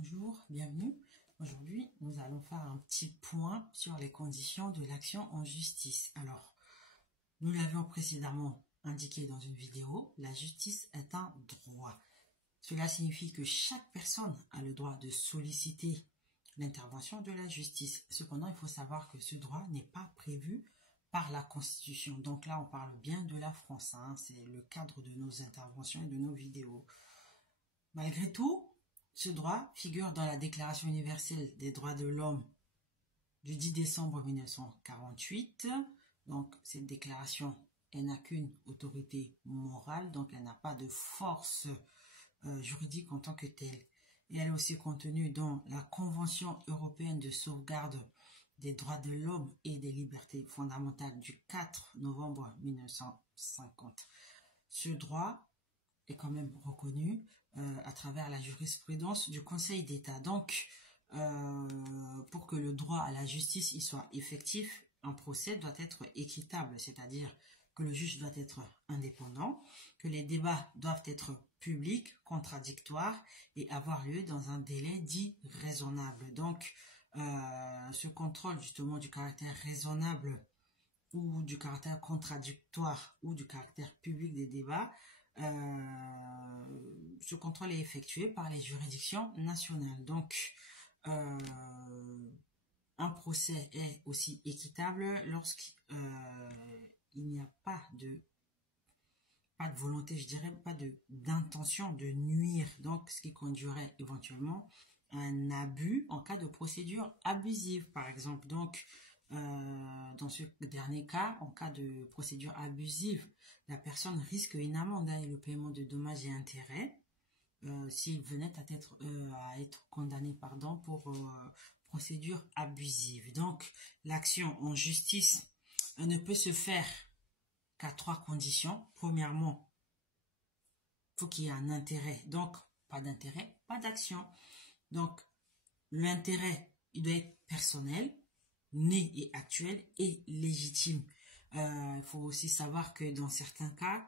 Bonjour, bienvenue. Aujourd'hui, nous allons faire un petit point sur les conditions de l'action en justice. Alors, nous l'avions précédemment indiqué dans une vidéo, la justice est un droit. Cela signifie que chaque personne a le droit de solliciter l'intervention de la justice. Cependant, il faut savoir que ce droit n'est pas prévu par la Constitution. Donc là, on parle bien de la France, hein. C'est le cadre de nos interventions et de nos vidéos. Malgré tout, ce droit figure dans la Déclaration universelle des droits de l'homme du 10 décembre 1948. Donc, cette déclaration, elle n'a qu'une autorité morale, donc elle n'a pas de force juridique en tant que telle. Et elle est aussi contenue dans la Convention européenne de sauvegarde des droits de l'homme et des libertés fondamentales du 4 novembre 1950. Ce droit est quand même reconnu à travers la jurisprudence du Conseil d'État. Donc, pour que le droit à la justice y soit effectif, un procès doit être équitable, c'est-à-dire que le juge doit être indépendant, que les débats doivent être publics, contradictoires et avoir lieu dans un délai dit raisonnable. Donc, ce contrôle justement du caractère raisonnable ou du caractère contradictoire ou du caractère public des débats, ce contrôle est effectué par les juridictions nationales. Donc, un procès est aussi équitable lorsqu'il n'y a pas de volonté, je dirais pas d'intention de nuire, donc ce qui conduirait éventuellement à un abus en cas de procédure abusive, par exemple. Donc, dans ce dernier cas, en cas de procédure abusive, la personne risque une amende et le paiement de dommages et intérêts s'il venait à être condamné pour procédure abusive. Donc, l'action en justice ne peut se faire qu'à 3 conditions. Premièrement, il faut qu'il y ait un intérêt. Donc, pas d'intérêt, pas d'action. Donc, l'intérêt, il doit être personnel, né et actuel et légitime. Il faut aussi savoir que dans certains cas,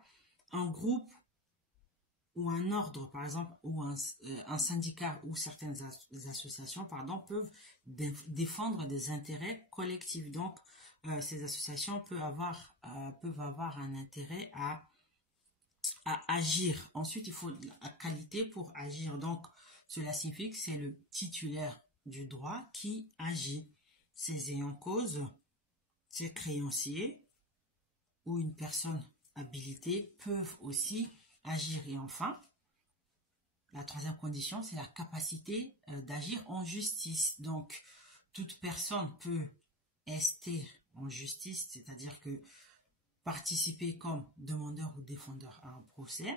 un groupe ou un ordre, par exemple, ou un syndicat ou certaines associations, peuvent défendre des intérêts collectifs. Donc, ces associations peuvent avoir un intérêt à agir. Ensuite, il faut la qualité pour agir. Donc, cela signifie que c'est le titulaire du droit qui agit. Ses ayants cause, ses créanciers ou une personne habilitée peuvent aussi agir. Et enfin, la troisième condition, c'est la capacité d'agir en justice. Donc, toute personne peut ester en justice, c'est-à-dire que participer comme demandeur ou défendeur à un procès.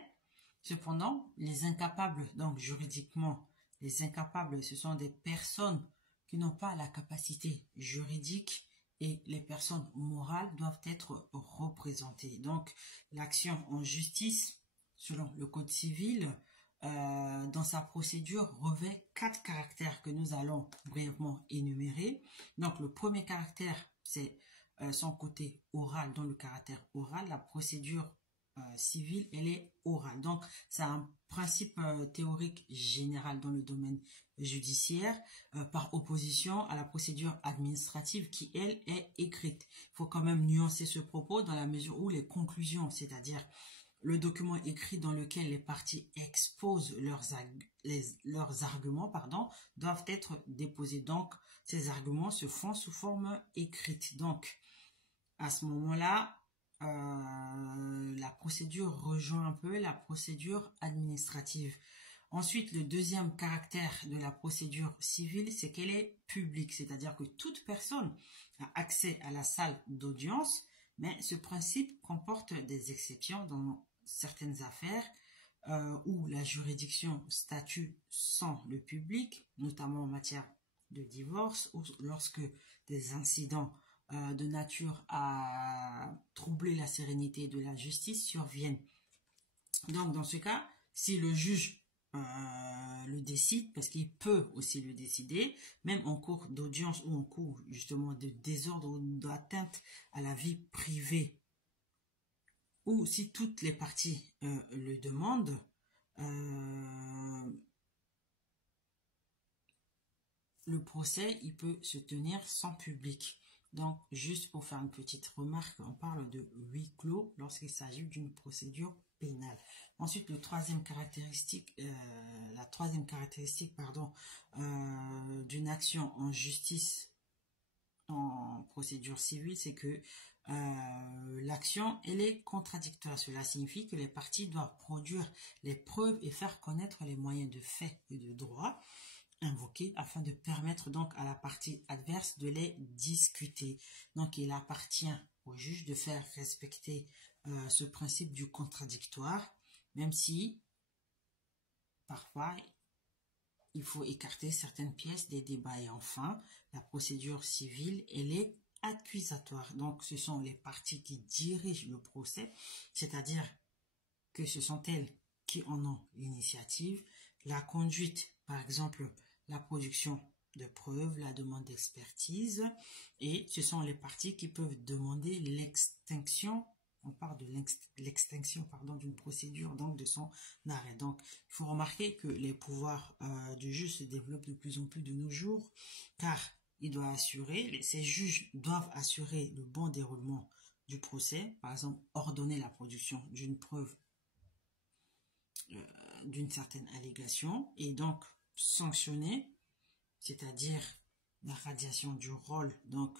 Cependant, les incapables, donc juridiquement, les incapables, ce sont des personnes qui n'ont pas la capacité juridique et les personnes morales doivent être représentées. Donc, l'action en justice, selon le Code civil, dans sa procédure, revêt 4 caractères que nous allons brièvement énumérer. Donc, le premier caractère, c'est son côté oral. Dans le caractère oral, la procédure civile, elle est orale. Donc, c'est un principe théorique général dans le domaine judiciaire par opposition à la procédure administrative qui, elle, est écrite. Il faut quand même nuancer ce propos dans la mesure où les conclusions, c'est-à-dire le document écrit dans lequel les parties exposent leurs arguments, doivent être déposés. Donc, ces arguments se font sous forme écrite. Donc, à ce moment-là, la procédure rejoint un peu la procédure administrative. Ensuite, le deuxième caractère de la procédure civile, c'est qu'elle est publique, c'est-à-dire que toute personne a accès à la salle d'audience, mais ce principe comporte des exceptions dans certaines affaires où la juridiction statue sans le public, notamment en matière de divorce ou lorsque des incidents de nature à troubler la sérénité de la justice surviennent. Donc, dans ce cas, si le juge le décide, parce qu'il peut aussi le décider, même en cours d'audience ou en cours justement de désordre ou d'atteinte à la vie privée, ou si toutes les parties le demandent, le procès, il peut se tenir sans public. Donc, juste pour faire une petite remarque, on parle de huis clos lorsqu'il s'agit d'une procédure pénale. Ensuite, la troisième caractéristique, d'une action en justice en procédure civile, c'est que l'action, elle est contradictoire. Cela signifie que les parties doivent produire les preuves et faire connaître les moyens de fait et de droit invoqués afin de permettre donc à la partie adverse de les discuter. Donc, il appartient au juge de faire respecter ce principe du contradictoire, même si parfois il faut écarter certaines pièces des débats. Et enfin, la procédure civile, elle est accusatoire. Donc, ce sont les parties qui dirigent le procès, c'est-à-dire que ce sont elles qui en ont l'initiative, la conduite, par exemple, la production de preuves, la demande d'expertise, et ce sont les parties qui peuvent demander l'extinction. On parle de l'extinction d'une procédure, donc de son arrêt. Donc, il faut remarquer que les pouvoirs du juge se développent de plus en plus de nos jours, car ces juges doivent assurer le bon déroulement du procès, par exemple, ordonner la production d'une preuve d'une certaine allégation, et donc sanctionner, c'est-à-dire la radiation du rôle, donc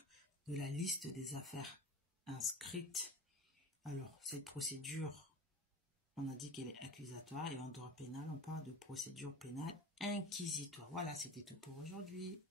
de la liste des affaires inscrites. Alors, cette procédure, on a dit qu'elle est accusatoire, et en droit pénal, on parle de procédure pénale inquisitoire. Voilà, c'était tout pour aujourd'hui.